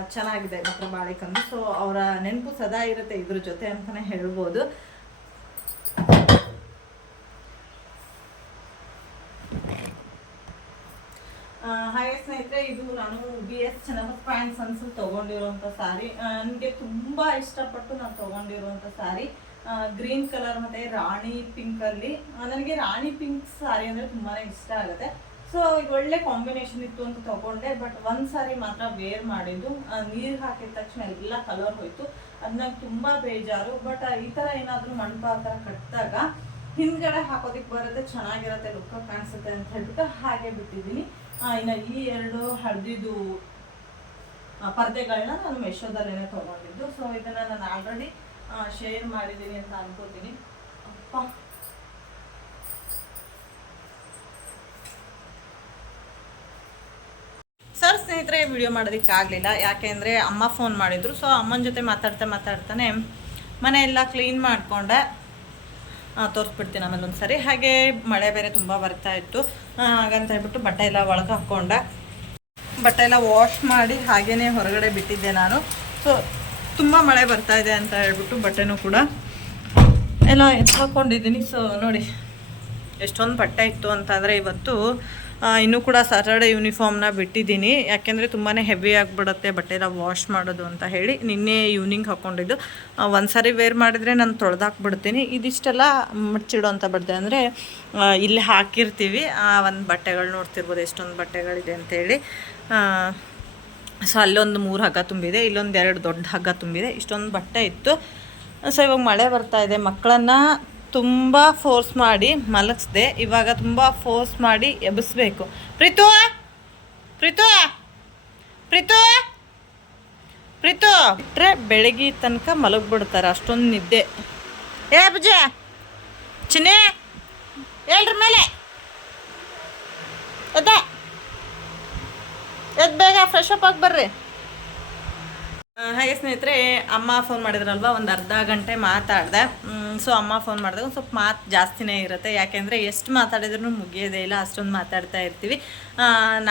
ಚೆನ್ನಾಗಿದೆ ಮಾತ್ರ ಬಾಳೆಕಂದು. ಸೊ ಅವರ ನೆನಪು ಸದಾ ಇರುತ್ತೆ ಇದ್ರ ಜೊತೆ ಅಂತಲೇ ಹೇಳ್ಬೋದು ಆ, ಹಾಗೆ ಇದು ನಾನು ಬಿ ಎಸ್ ಚೆನ್ನಬಸ್ ಪ್ಯಾಂಟ್ಸ್ ಅನ್ಸು ತೊಗೊಂಡಿರುವಂಥ ಸಾರಿ. ನನಗೆ ತುಂಬ ಇಷ್ಟಪಟ್ಟು ನಾನು ತೊಗೊಂಡಿರುವಂಥ ಸಾರಿ. ಗ್ರೀನ್ ಕಲರ್ ಮತ್ತು ರಾಣಿ ಪಿಂಕಲ್ಲಿ ನನಗೆ ರಾಣಿ ಪಿಂಕ್ ಸಾರಿ ಅಂದರೆ ತುಂಬಾ ಇಷ್ಟ ಆಗುತ್ತೆ. ಸೊ ಈಗ ಒಳ್ಳೆ ಕಾಂಬಿನೇಷನ್ ಇತ್ತು ಅಂತ ತಗೊಂಡೆ ಬಟ್ ಒಂದ್ ಸಾರಿ ಮಾತ್ರ ವೇರ್ ಮಾಡಿದ್ದು. ನೀರು ಹಾಕಿದ ತಕ್ಷಣ ಎಲ್ಲ ಕಲರ್ ಹೋಯ್ತು. ಅದ್ ನಂಗೆ ತುಂಬಾ ಬೇಜಾರು ಬಟ್ ಈ ತರ ಏನಾದರೂ ಮಂಟಪ ಆ ಥರ ಕಟ್ಟಿದಾಗ ಹಿಂದ್ಗಡೆ ಹಾಕೋದಿಕ್ ಬರುತ್ತೆ, ಚೆನ್ನಾಗಿರುತ್ತೆ ಲುಕ್ ಕಾಣಿಸುತ್ತೆ ಅಂತ ಹೇಳ್ಬಿಟ್ಟು ಹಾಗೆ ಬಿಟ್ಟಿದ್ದೀನಿ. ಇನ್ನು ಈ ಎರಡು ಹರಿದಿದ್ದು ಪರ್ದೆಗಳನ್ನ ನಾನು ಮೆಶೋದಲ್ಲೇನೆ ತೊಗೊಂಡಿದ್ದು. ಸೊ ಇದನ್ನ ನಾನು ಆಲ್ರೆಡಿ ಶೇರ್ ಮಾಡಿದ್ದೀನಿ ಅಂತ ಅನ್ಕೋತೀನಿ. ಅಪ್ಪ. ಸರ್, ಸ್ನೇಹಿತರೆ ವಿಡಿಯೋ ಮಾಡೋದಕ್ಕೆ ಆಗಲಿಲ್ಲ. ಯಾಕೆಂದರೆ ಅಮ್ಮ ಫೋನ್ ಮಾಡಿದ್ರು. ಸೊ ಅಮ್ಮನ ಜೊತೆ ಮಾತಾಡ್ತಾ ಮಾತಾಡ್ತಾನೆ ಮನೆ ಎಲ್ಲ ಕ್ಲೀನ್ ಮಾಡಿಕೊಂಡೆ. ತೋರಿಸ್ಬಿಡ್ತೀನಿ ಆಮೇಲೆ ಒಂದು ಸರಿ ಹಾಗೆ ಮಳೆ ಬೇರೆ ತುಂಬ ಬರ್ತಾ ಇತ್ತು. ಹಾಗಂತ ಹೇಳ್ಬಿಟ್ಟು ಬಟ್ಟೆ ಎಲ್ಲ ಒಳಗೆ ಹಾಕ್ಕೊಂಡ ಬಟ್ಟೆ ಎಲ್ಲ ವಾಶ್ ಮಾಡಿ ಹಾಗೇ ಹೊರಗಡೆ ಬಿಟ್ಟಿದ್ದೆ ನಾನು. ಸೊ ತುಂಬ ಮಳೆ ಬರ್ತಾ ಇದೆ ಅಂತ ಹೇಳ್ಬಿಟ್ಟು ಬಟ್ಟೆನೂ ಕೂಡ ಎಲ್ಲ ಎತ್ಕೊಂಡಿದ್ದೀನಿ ಸೊ ನೋಡಿ, ಎಷ್ಟೊಂದು ಬಟ್ಟೆ ಇತ್ತು ಅಂತಂದರೆ ಇವತ್ತು ಇನ್ನೂ ಕೂಡ ಸಾಟರ್ಡೆ ಯೂನಿಫಾರ್ಮ್ನ ಬಿಟ್ಟಿದ್ದೀನಿ. ಯಾಕೆಂದರೆ ತುಂಬಾ ಹೆವಿ ಆಗಿಬಿಡುತ್ತೆ ಬಟ್ಟೆ ಎಲ್ಲ ವಾಶ್ ಮಾಡೋದು ಅಂತ ಹೇಳಿ ನಿನ್ನೆ ಈವ್ನಿಂಗ್ ಹಾಕ್ಕೊಂಡಿದ್ದು ಒಂದು ಸಾರಿ ವೇರ್ ಮಾಡಿದರೆ ನಾನು ತೊಳೆದಾಕ್ಬಿಡ್ತೀನಿ. ಇದಿಷ್ಟೆಲ್ಲ ಮುಚ್ಚಿಡೋ ಅಂತ ಬಡ್ದೆ ಅಂದರೆ ಇಲ್ಲಿ ಹಾಕಿರ್ತೀವಿ. ಒಂದು ಬಟ್ಟೆಗಳು ನೋಡ್ತಿರ್ಬೋದು, ಎಷ್ಟೊಂದು ಬಟ್ಟೆಗಳಿದೆ ಅಂತೇಳಿ ಸೊ ಅಲ್ಲೊಂದು ಮೂರು ಹಗ್ಗ ತುಂಬಿದೆ, ಇಲ್ಲೊಂದು ಎರಡು ದೊಡ್ಡ ಹಗ್ಗ ತುಂಬಿದೆ. ಇಷ್ಟೊಂದು ಬಟ್ಟೆ ಇತ್ತು. ಸೊ ಇವಾಗ ಮಳೆ ಬರ್ತಾ ಇದೆ. ಮಕ್ಕಳನ್ನ ತುಂಬ ಫೋರ್ಸ್ ಮಾಡಿ ಮಲಗಿಸ್ದೆ. ಇವಾಗ ತುಂಬ ಫೋರ್ಸ್ ಮಾಡಿ ಎಬ್ಬಿಸ್ಬೇಕು. ಪ್ರೀತು ಪ್ರೀತು ಪ್ರೀತು ಪ್ರೀತು. ಬಿಟ್ಟರೆ ಬೆಳಗ್ಗೆ ತನಕ ಮಲಗಿಬಿಡ್ತಾರೆ. ಅಷ್ಟೊಂದು ನಿದ್ದೆ. ಏ ಬುಜ ಚಿನ್ನೆ ಹೇಳ್ರಿ ಮೇಲೆ? ಎದ್ದ? ಎದ್ದು ಬೇಗ ಫ್ರೆಶ್ ಅಪ್ ಆಗಿ ಬರ್ರಿ. ಹಾಗೆ ಸ್ನೇಹಿತರೆ, ಅಮ್ಮ ಫೋನ್ ಮಾಡಿದ್ರಲ್ವ? ಒಂದು ಅರ್ಧ ಗಂಟೆ ಮಾತಾಡಿದೆ. ಸೊ ಅಮ್ಮ ಫೋನ್ ಮಾಡಿದಾಗ ಒಂದು ಸ್ವಲ್ಪ ಮಾತು ಜಾಸ್ತಿನೇ ಇರುತ್ತೆ. ಯಾಕೆಂದರೆ ಎಷ್ಟು ಮಾತಾಡಿದ್ರೂ ಮುಗಿಯೋದೇ ಇಲ್ಲ, ಅಷ್ಟೊಂದು ಮಾತಾಡ್ತಾ ಇರ್ತೀವಿ.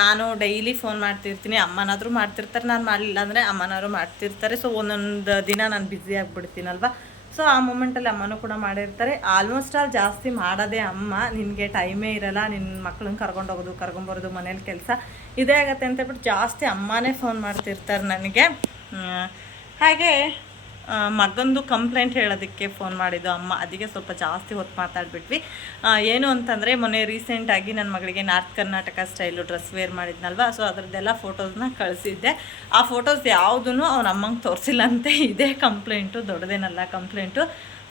ನಾನು ಡೈಲಿ ಫೋನ್ ಮಾಡ್ತಿರ್ತೀನಿ, ಅಮ್ಮನಾದರೂ ಮಾಡ್ತಿರ್ತಾರೆ. ನಾನು ಮಾಡಲಿಲ್ಲ ಅಂದರೆ ಅಮ್ಮನಾದ್ರು ಮಾಡ್ತಿರ್ತಾರೆ. ಸೊ ಒಂದೊಂದು ದಿನ ನಾನು ಬ್ಯುಸಿ ಆಗಿಬಿಡ್ತೀನಲ್ವ? ಸೊ ಆ ಮೂಮೆಂಟಲ್ಲಿ ಅಮ್ಮನೂ ಕೂಡ ಮಾಡಿರ್ತಾರೆ. ಆಲ್ಮೋಸ್ಟ್ ಆಲ್ ಜಾಸ್ತಿ ಮಾಡೋದೇ ಅಮ್ಮ, ನಿನಗೆ ಟೈಮೇ ಇರಲ್ಲ ನಿನ್ನ ಮಕ್ಳನ್ನ ಕರ್ಕೊಂಡು ಹೋಗೋದು ಕರ್ಕೊಂಬರೋದು ಮನೇಲಿ ಕೆಲಸ ಇದೇ ಆಗತ್ತೆ ಅಂತ ಹೇಳ್ಬಿಟ್ಟು ಜಾಸ್ತಿ ಅಮ್ಮನೇ ಫೋನ್ ಮಾಡ್ತಿರ್ತಾರೆ ನನಗೆ. ಹಾಗೆ ಮಗಂದು ಕಂಪ್ಲೇಂಟ್ ಹೇಳೋದಕ್ಕೆ ಫೋನ್ ಮಾಡಿದ್ದು. ಅಮ್ಮ, ಅದಕ್ಕೆ ಸ್ವಲ್ಪ ಜಾಸ್ತಿ ಹೊತ್ತು ಮಾತಾಡ್ಬಿಟ್ವಿ. ಏನು ಅಂತಂದರೆ, ಮೊನ್ನೆ ರೀಸೆಂಟಾಗಿ ನನ್ನ ಮಗಳಿಗೆ north Karnataka style dress wear ಮಾಡಿದ್ನಲ್ವ? So ಅದರದ್ದೆಲ್ಲ ಫೋಟೋಸ್ನ ಕಳಿಸಿದ್ದೆ. ಆ ಫೋಟೋಸ್ ಯಾವುದೂ ಅವ್ನ ಅಮ್ಮಂಗೆ ತೋರಿಸಿಲ್ಲ ಅಂತ ಇದೇ ಕಂಪ್ಲೇಂಟು ದೊಡ್ಡದೇನಲ್ಲ ಕಂಪ್ಲೇಂಟು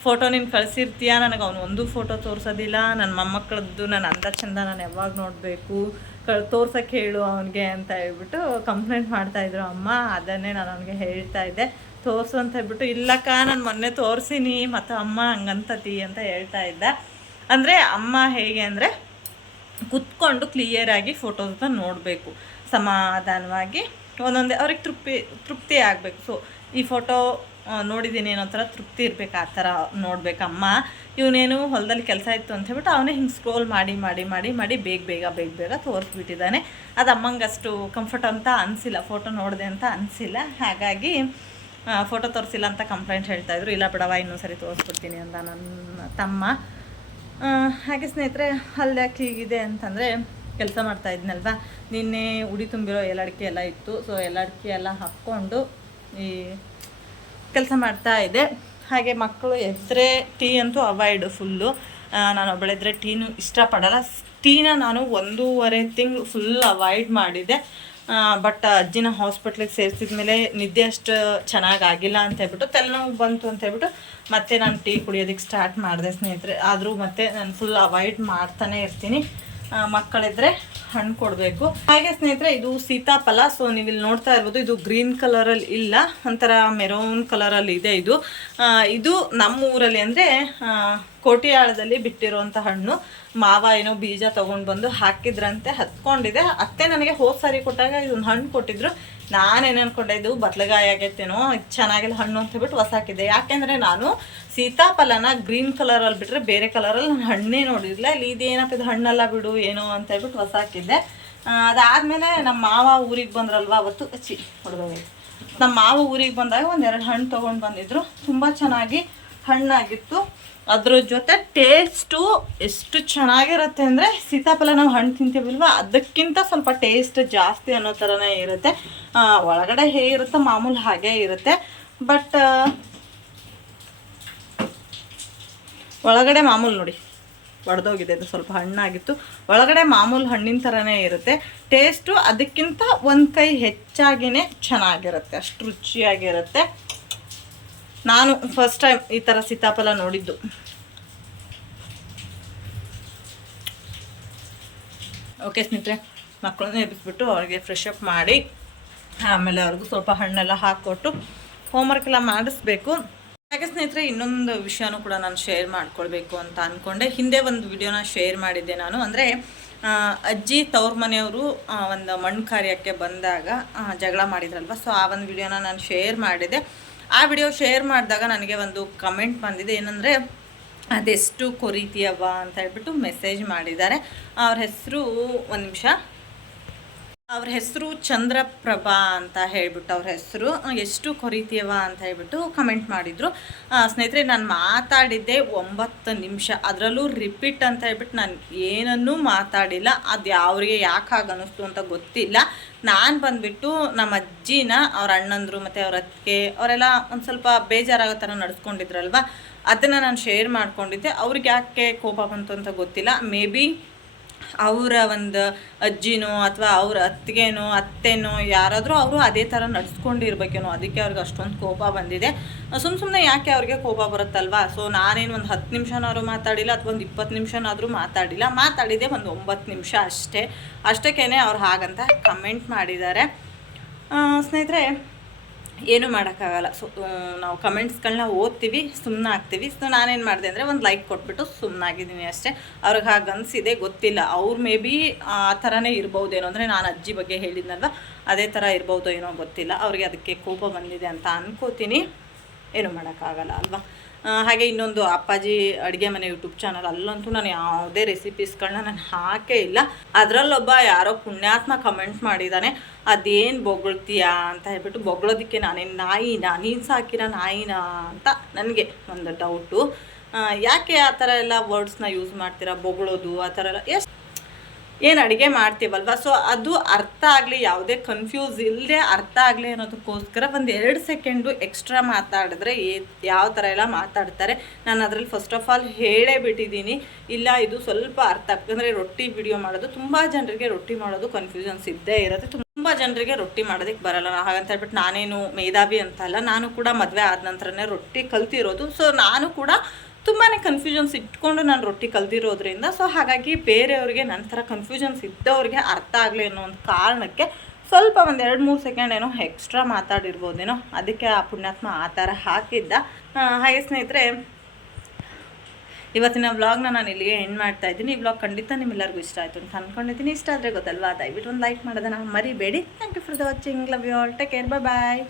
ಫೋಟೋ ನೀನು ಕಳಿಸಿರ್ತೀಯ? ನನಗೆ ಅವ್ನು ಒಂದು ಫೋಟೋ ತೋರಿಸೋದಿಲ್ಲ. ನನ್ನ ಮೊಮ್ಮಕ್ಕಳದ್ದು ನನ್ನ ಅಂದ ಚಂದ ನಾನು ಯಾವಾಗ ನೋಡಬೇಕು? ಕ ತೋರ್ಸೋಕ್ಕೆ ಹೇಳು ಅವನಿಗೆ ಅಂತ ಹೇಳ್ಬಿಟ್ಟು ಕಂಪ್ಲೇಂಟ್ ಮಾಡ್ತಾಯಿದ್ರು ಅಮ್ಮ. ಅದನ್ನೇ ನಾನು ಅವನಿಗೆ ಹೇಳ್ತಾ ಇದ್ದೆ. ತೋರಿಸು ಅಂತ ಹೇಳ್ಬಿಟ್ಟು, ಇಲ್ಲಕ್ಕ, ನಾನು ಮೊನ್ನೆ ತೋರಿಸಿನಿ, ಮತ್ತು ಅಮ್ಮ ಹಂಗಂತತಿ ಅಂತ ಹೇಳ್ತಾ ಇದ್ದ. ಅಂದರೆ ಅಮ್ಮ ಹೇಗೆ ಅಂದರೆ, ಕುತ್ಕೊಂಡು ಕ್ಲಿಯರಾಗಿ ಫೋಟೋಸ್ನ ನೋಡಬೇಕು. ಸಮಾಧಾನವಾಗಿ ಒಂದೊಂದೇ, ಅವ್ರಿಗೆ ತೃಪ್ತಿ ತೃಪ್ತಿ ಆಗಬೇಕು. ಸೊ ಈ ಫೋಟೋ ನೋಡಿದ್ದೀನಿ ಅನ್ನೋ ಥರ ತೃಪ್ತಿ ಇರಬೇಕು, ಆ ಥರ ನೋಡ್ಬೇಕಮ್ಮ ಇವನೇನು ಹೊಲದಲ್ಲಿ ಕೆಲಸ ಇತ್ತು ಅಂತ ಹೇಳ್ಬಿಟ್ಟು ಅವನೇ ಹಿಂಗೆ ಸ್ಕ್ರೋಲ್ ಮಾಡಿ ಮಾಡಿ ಮಾಡಿ ಮಾಡಿ ಬೇಗ ಬೇಗ ಬೇಗ ಬೇಗ ತೋರಿಸ್ಬಿಟ್ಟಿದ್ದಾನೆ. ಅದು ಅಮ್ಮಂಗೆ ಅಷ್ಟು ಕಂಫರ್ಟ್ ಅಂತ ಅನಿಸಿಲ್ಲ ಫೋಟೋ ನೋಡಿದೆ ಅಂತ ಅನಿಸಿಲ್ಲ. ಹಾಗಾಗಿ ಫೋಟೋ ತೋರಿಸಿಲ್ಲ ಅಂತ ಕಂಪ್ಲೇಂಟ್ ಹೇಳ್ತಾ ಇದ್ರು. ಇಲ್ಲ ಬಿಡವ ಇನ್ನೊಂದು ಸರಿ ತೋರಿಸ್ಬಿಡ್ತೀನಿ ಅಂತ ನನ್ನ ತಮ್ಮ. ಹಾಗೆ ಸ್ನೇಹಿತರೆ ಅಲ್ಲಿ ಯಾಕೆ ಹೀಗಿದೆ ಅಂತಂದರೆ ಕೆಲಸ ಮಾಡ್ತಾ ಇದ್ನಲ್ವ? ನಿನ್ನೆ ಉಡಿ ತುಂಬಿರೋ ಎಲ್ಲಡಿಕೆ ಎಲ್ಲ ಇತ್ತು. ಸೊ ಎಲ್ಲಡಿಕೆ ಎಲ್ಲ ಹಾಕ್ಕೊಂಡು ಈ ಕೆಲಸ ಮಾಡ್ತಾ ಇದೆ ಹಾಗೆ ಮಕ್ಕಳು ಎದ್ರೆ ಟೀ ಅಂತೂ ಅವಾಯ್ಡ್ ಫುಲ್ಲು. ನಾನು ಒಬ್ಬಳಿದ್ರೆ ಟೀನು ಇಷ್ಟಪಡಲ್ಲ. ಟೀನ ನಾನು ಒಂದೂವರೆ ತಿಂಗಳು ಫುಲ್ ಅವಾಯ್ಡ್ ಮಾಡಿದ್ದೆ. ಬಟ್ ಅಜ್ಜಿನ ಹಾಸ್ಪಿಟ್ಲಿಗೆ ಸೇರಿಸಿದ ಮೇಲೆ ನಿದ್ದೆ ಅಷ್ಟು ಚೆನ್ನಾಗಿ ಆಗಿಲ್ಲ ಅಂತ ಹೇಳ್ಬಿಟ್ಟು ತಲೆನೋವು ಬಂತು ಅಂತ ಹೇಳ್ಬಿಟ್ಟು ಮತ್ತೆ ನಾನು ಟೀ ಕುಡಿಯೋದಕ್ಕೆ ಸ್ಟಾರ್ಟ್ ಮಾಡಿದೆ ಸ್ನೇಹಿತರೆ. ಆದರೂ ಮತ್ತೆ ನಾನು ಫುಲ್ ಅವಾಯ್ಡ್ ಮಾಡ್ತಾನೆ ಇರ್ತೀನಿ. ಮಕ್ಕಳಿದ್ರೆ ಹಣ್ಣು ಕೊಡಬೇಕು. ಹಾಗೆ ಸ್ನೇಹಿತರೆ, ಇದು ಸೀತಾಫಲ. ಸೊ ನೀವು ಇಲ್ಲಿ ನೋಡ್ತಾ ಇರ್ಬೋದು, ಇದು ಗ್ರೀನ್ ಕಲರಲ್ಲಿ ಇಲ್ಲ. ಒಂಥರ ಮೆರೋನ್ ಕಲರಲ್ಲಿ ಇದೆ ಇದು. ಇದು ನಮ್ಮ ಊರಲ್ಲಿ ಅಂದರೆ ಕೋಟಿಯಾಳದಲ್ಲಿ ಬಿಟ್ಟಿರುವಂಥ ಹಣ್ಣು. ಮಾವ ಏನೋ ಬೀಜ ತೊಗೊಂಡು ಬಂದು ಹಾಕಿದ್ರಂತೆ, ಹತ್ಕೊಂಡಿದೆ. ಅತ್ತೆ ನನಗೆ ಹೋದ ಸಾರಿ ಕೊಟ್ಟಾಗ ಇದೊಂದು ಹಣ್ಣು ಕೊಟ್ಟಿದ್ರು. ನಾನೇನು ಇದು ಬದಲಗಾಯಿ ಆಗೈತೇನೋ ಚೆನ್ನಾಗಿಲ್ಲ ಹಣ್ಣು ಅಂತ ಹೇಳ್ಬಿಟ್ಟು ಹೊಸಾಕಿದ್ದೆ ಯಾಕೆಂದರೆ ನಾನು ಸೀತಾಫಲನ ಗ್ರೀನ್ ಕಲರಲ್ಲಿ ಬಿಟ್ಟರೆ ಬೇರೆ ಕಲರಲ್ಲಿ ನಾನು ಹಣ್ಣೇ ನೋಡಿರಲಿಲ್ಲ. ಇಲ್ಲಿ ಇದೇನಪ್ಪ, ಇದು ಹಣ್ಣಲ್ಲ ಬಿಡು, ಏನೋ ಅಂತ ಹೇಳ್ಬಿಟ್ಟು ಹೊಸಾಕಿದ್ದೆ ಅದಾದ್ಮೇಲೆ ನಮ್ಮ ಮಾವ ಊರಿಗೆ ಬಂದ್ರಲ್ವಾ ಅವತ್ತು? ಚಿ ಹೊಡೆದೋಗೈತೆ ನಮ್ಮ ಮಾವ ಊರಿಗೆ ಬಂದಾಗ ಒಂದೆರಡು ಹಣ್ಣು ತೊಗೊಂಡು ಬಂದಿದ್ರು. ತುಂಬ ಚೆನ್ನಾಗಿ ಹಣ್ಣಾಗಿತ್ತು. ಅದ್ರ ಜೊತೆ ಟೇಸ್ಟು ಎಷ್ಟು ಚೆನ್ನಾಗಿರುತ್ತೆ ಅಂದರೆ ಸೀತಾಫಲ ನಾವು ಹಣ್ಣು ತಿಂತೀವಲ್ವ? ಅದಕ್ಕಿಂತ ಸ್ವಲ್ಪ ಟೇಸ್ಟ್ ಜಾಸ್ತಿ ಅನ್ನೋ ಥರನೇ ಇರುತ್ತೆ. ಒಳಗಡೆ ಹೇಗಿರುತ್ತೋ ಮಾಮೂಲು ಹಾಗೇ ಇರುತ್ತೆ. ಬಟ್ ಒಳಗಡೆ ಮಾಮೂಲು ನೋಡಿ. ಒಡೆದೋಗಿದೆ ಇದು ಸ್ವಲ್ಪ ಹಣ್ಣಾಗಿತ್ತು. ಒಳಗಡೆ ಮಾಮೂಲು ಹಣ್ಣಿನ ಥರನೇ ಇರುತ್ತೆ. ಟೇಸ್ಟು ಅದಕ್ಕಿಂತ ಒಂದು ಕೈ ಹೆಚ್ಚಾಗಿಯೇ ಚೆನ್ನಾಗಿರುತ್ತೆ. ಅಷ್ಟು ರುಚಿಯಾಗಿರುತ್ತೆ. ನಾನು ಫಸ್ಟ್ ಟೈಮ್ ಈ ಥರ ಸೀತಾಫಲ ನೋಡಿದ್ದು. ಓಕೆ ಸ್ನೇಹಿತರೆ, ಮಕ್ಕಳನ್ನ ಎಬ್ಬಿಸ್ಬಿಟ್ಟು ಅವ್ರಿಗೆ ಫ್ರೆಶ್ ಅಪ್ ಮಾಡಿ, ಆಮೇಲೆ ಅವ್ರಿಗೂ ಸ್ವಲ್ಪ ಹಣ್ಣೆಲ್ಲ ಹಾಕ್ಕೊಟ್ಟು ಹೋಮ್ವರ್ಕ್ ಎಲ್ಲ ಮಾಡಿಸ್ಬೇಕು. ಹಾಗೆ ಸ್ನೇಹಿತರೆ, ಇನ್ನೊಂದು ವಿಷಯನೂ ಕೂಡ ನಾನು ಶೇರ್ ಮಾಡ್ಕೊಳ್ಬೇಕು ಅಂತ ಅಂದ್ಕೊಂಡೆ ಹಿಂದೆ ಒಂದು ವಿಡಿಯೋನ ಶೇರ್ ಮಾಡಿದ್ದೆ ನಾನು. ಅಂದರೆ ಅಜ್ಜಿ ತವ್ರ ಮನೆಯವರು ಒಂದು ಮಣ್ಣು ಕಾರ್ಯಕ್ಕೆ ಬಂದಾಗ ಜಗಳ ಮಾಡಿದ್ರಲ್ವ? ಸೊ ಆ ಒಂದು ವಿಡಿಯೋನ ನಾನು ಶೇರ್ ಮಾಡಿದೆ. ಆ ವಿಡಿಯೋ ಶೇರ್ ಮಾಡಿದಾಗ ನನಗೆ ಒಂದು ಕಮೆಂಟ್ ಬಂದಿದೆ, ಏನಂದರೆ, ಅದೆಷ್ಟು ಕೊರಿತೀಯವ್ವ? ಅಂತ ಹೇಳ್ಬಿಟ್ಟು ಮೆಸೇಜ್ ಮಾಡಿದ್ದಾರೆ. ಅವ್ರ ಹೆಸರು ಒಂದು ನಿಮಿಷ. ಅವ್ರ ಹೆಸರು ಚಂದ್ರಪ್ರಭಾ ಅಂತ ಹೇಳ್ಬಿಟ್ಟು ಅವ್ರ ಹೆಸರು. ಎಷ್ಟು ಕೊರಿತೀಯವ ಅಂತ ಹೇಳ್ಬಿಟ್ಟು ಕಮೆಂಟ್ ಮಾಡಿದರು. ಸ್ನೇಹಿತರೆ, ನಾನು ಮಾತಾಡಿದ್ದೆ ಒಂಬತ್ತು ನಿಮಿಷ. ಅದರಲ್ಲೂ ರಿಪೀಟ್ ಅಂತ ಹೇಳ್ಬಿಟ್ಟು ನಾನು ಏನನ್ನೂ ಮಾತಾಡಿಲ್ಲ. ಅದು ಯಾವ್ರಿಗೆ ಯಾಕೆ ಹಾಗೆ ಅನ್ನಿಸ್ತು ಅಂತ ಗೊತ್ತಿಲ್ಲ. ನಾನು ಬಂದುಬಿಟ್ಟು ನಮ್ಮ ಅಜ್ಜಿನ, ಅವ್ರ ಅಣ್ಣಂದರು ಮತ್ತು ಅವ್ರ ಅತ್ತಿಗೆ, ಅವರೆಲ್ಲ ಒಂದು ಸ್ವಲ್ಪ ಬೇಜಾರಾಗೋ ಥರ ನಡೆಸ್ಕೊಂಡಿದ್ರಲ್ವ? ಅದನ್ನು ನಾನು ಶೇರ್ ಮಾಡ್ಕೊಂಡಿದ್ದೆ. ಅವ್ರಿಗೆ ಯಾಕೆ ಕೋಪ ಬಂತು ಅಂತ ಗೊತ್ತಿಲ್ಲ. ಮೇ ಬಿ ಅವರ ಒಂದು ಅಜ್ಜಿನೋ ಅಥವಾ ಅವ್ರ ಅತ್ತಿಗೆನೋ, ಅತ್ತೆನೋ, ಯಾರಾದರೂ ಅವರು ಅದೇ ಥರ ನಡ್ಸ್ಕೊಂಡಿರ್ಬೇಕೇನೋ, ಅದಕ್ಕೆ ಅವ್ರಿಗೆ ಅಷ್ಟೊಂದು ಕೋಪ ಬಂದಿದೆ. ಸುಮ್ಮ ಸುಮ್ಮನೆ ಯಾಕೆ ಅವ್ರಿಗೆ ಕೋಪ ಬರುತ್ತಲ್ವಾ? ಸೊ ನಾನೇನು ಒಂದು ಹತ್ತು ನಿಮಿಷನಾದ್ರು ಮಾತಾಡಿಲ್ಲ ಅಥವಾ ಒಂದು ಇಪ್ಪತ್ತು ನಿಮಿಷನಾದರೂ ಮಾತಾಡಿಲ್ಲ. ಮಾತಾಡಿದೆ ಒಂದು ಒಂಬತ್ತು ನಿಮಿಷ ಅಷ್ಟೇ. ಅಷ್ಟಕ್ಕೇ ಅವ್ರು ಹಾಗಂತ ಕಮೆಂಟ್ ಮಾಡಿದ್ದಾರೆ. ಸ್ನೇಹಿತರೆ ಏನೂ ಮಾಡೋಕ್ಕಾಗಲ್ಲ. ಸೊ ನಾವು ಕಮೆಂಟ್ಸ್ಗಳನ್ನ ಓದ್ತೀವಿ ಸುಮ್ಮನೆ ಆಗ್ತೀವಿ. ಸೊ, ನಾನೇನು ಮಾಡಿದೆ ಅಂದರೆ ಒಂದು ಲೈಕ್ ಕೊಟ್ಬಿಟ್ಟು ಸುಮ್ಮನಾಗಿದ್ದೀನಿ ಅಷ್ಟೇ. ಅವ್ರಿಗೆ ಹಾಗೆ ಅನಿಸಿದೆ, ಗೊತ್ತಿಲ್ಲ. ಅವ್ರು ಮೇ ಬಿ ಆ ಥರನೇ ಇರ್ಬೋದೇನೋ ಅಂದರೆ ನಾನು ಅಜ್ಜಿ ಬಗ್ಗೆ ಹೇಳಿದ್ನಲ್ವ, ಅದೇ ಥರ ಇರ್ಬೋದು ಏನೋ ಗೊತ್ತಿಲ್ಲ. ಅವ್ರಿಗೆ ಅದಕ್ಕೆ ಕೋಪ ಬಂದಿದೆ ಅಂತ ಅನ್ಕೋತೀನಿ. ಏನು ಮಾಡೋಕ್ಕಾಗಲ್ಲ, ಅಲ್ವಾ? ಹಾಗೆ ಇನ್ನೊಂದು ಅಪ್ಪಾಜಿ ಅಡುಗೆ ಮನೆ ಯೂಟ್ಯೂಬ್ ಚಾನಲ್ ಅಲ್ಲಂತೂ ನಾನು ಯಾವುದೇ ರೆಸಿಪೀಸ್ಗಳನ್ನ ನಾನು ಹಾಕೇ ಇಲ್ಲ. ಅದರಲ್ಲೊಬ್ಬ ಯಾರೋ ಪುಣ್ಯಾತ್ಮ ಕಮೆಂಟ್ ಮಾಡಿದ್ದಾನೆ ಅದೇನು ಬೊಗಳ್ತೀಯಾ? ಅಂತ ಹೇಳ್ಬಿಟ್ಟು ಬೊಗಳೋದಕ್ಕೆ ನಾನೇ ನಾಯಿನಾ? ನೀನು ಸಾಕಿರೋ ನಾಯಿನಾ ಅಂತ ನನಗೆ ಒಂದು ಡೌಟು ಯಾಕೆ ಆ ಥರ ಎಲ್ಲ ವರ್ಡ್ಸ್ನ ಯೂಸ್ ಮಾಡ್ತೀರಾ? ಬೊಗಳೋದು, ಆ ಥರ ಎಲ್ಲ ಎಷ್ಟು ಏನು ಅಡುಗೆ ಮಾಡ್ತೀವಲ್ವ? ಸೊ ಅದು ಅರ್ಥ ಆಗಲಿ, ಯಾವುದೇ ಕನ್ಫ್ಯೂಸ್ ಇಲ್ಲದೆ ಅರ್ಥ ಆಗಲಿ ಅನ್ನೋದಕ್ಕೋಸ್ಕರ ಒಂದು ಎರಡು ಸೆಕೆಂಡು ಎಕ್ಸ್ಟ್ರಾ ಮಾತಾಡಿದ್ರೆ ಏ, ಯಾವ ಥರ ಎಲ್ಲ ಮಾತಾಡ್ತಾರೆ. ನಾನು ಅದರಲ್ಲಿ ಫಸ್ಟ್ ಆಫ್ ಆಲ್ ಹೇಳೇ ಬಿಟ್ಟಿದ್ದೀನಿ. ಇಲ್ಲ, ಇದು ಸ್ವಲ್ಪ ಅರ್ಥ ಅಂದರೆ ರೊಟ್ಟಿ ವಿಡಿಯೋ ಮಾಡೋದು, ತುಂಬ ಜನರಿಗೆ ರೊಟ್ಟಿ ಮಾಡೋದು ಕನ್ಫ್ಯೂಷನ್ಸ್ ಇದ್ದೇ ಇರುತ್ತೆ. ತುಂಬ ಜನರಿಗೆ ರೊಟ್ಟಿ ಮಾಡೋದಕ್ಕೆ ಬರಲ್ಲ. ಹಾಗಂತ ಹೇಳ್ಬಿಟ್ಟು ನಾನೇನು ಮೇಧಾವಿ ಅಂತಲ್ಲ ನಾನು ಕೂಡ ಮದುವೆ ಆದ ನಂತರನೇ ರೊಟ್ಟಿ ಕಲ್ತಿರೋದು. ಸೊ ನಾನು ಕೂಡ ತುಂಬಾ ಕನ್ಫ್ಯೂಷನ್ಸ್ ಇಟ್ಕೊಂಡು ನಾನು ರೊಟ್ಟಿ ಕಲ್ತಿರೋದ್ರಿಂದ ಸೊ ಹಾಗಾಗಿ ಬೇರೆಯವ್ರಿಗೆ ನನ್ನ ಥರ ಕನ್ಫ್ಯೂಷನ್ಸ್ ಇದ್ದವ್ರಿಗೆ ಅರ್ಥ ಆಗಲಿ ಅನ್ನೋ ಒಂದು ಕಾರಣಕ್ಕೆ ಸ್ವಲ್ಪ ಒಂದು ಎರಡು ಮೂರು ಸೆಕೆಂಡ್ ಏನೋ ಎಕ್ಸ್ಟ್ರಾ ಮಾತಾಡಿರ್ಬೋದೇನೋ, ಅದಕ್ಕೆ ಆ ಪುಣ್ಯಾತ್ಮ ಆ ಥರ ಹಾಕಿದ್ದ. ಹಾಗೆ ಸ್ನೇಹಿತರೆ, ಇವತ್ತಿನ ವ್ಲಾಗ್ನ ನಾನು ಇಲ್ಲಿಗೆ ಎಂಡ್ ಮಾಡ್ತಾ ಇದ್ದೀನಿ. ಈ ವ್ಲಾಗ್ ಖಂಡಿತ ನಿಮ್ಮೆಲ್ಲರಿಗೂ ಇಷ್ಟ ಆಯಿತು ಅಂತ ಅಂದ್ಕೊಂಡಿದ್ದೀನಿ ಇಷ್ಟ ಆದರೆ ಗೊತ್ತಲ್ವಾ? ದಯವಿಟ್ಟು ಒಂದು ಲೈಕ್ ಮಾಡೋದನ್ನ ಮರಿಬೇಡಿ. Thank you for the watching love you all take care bye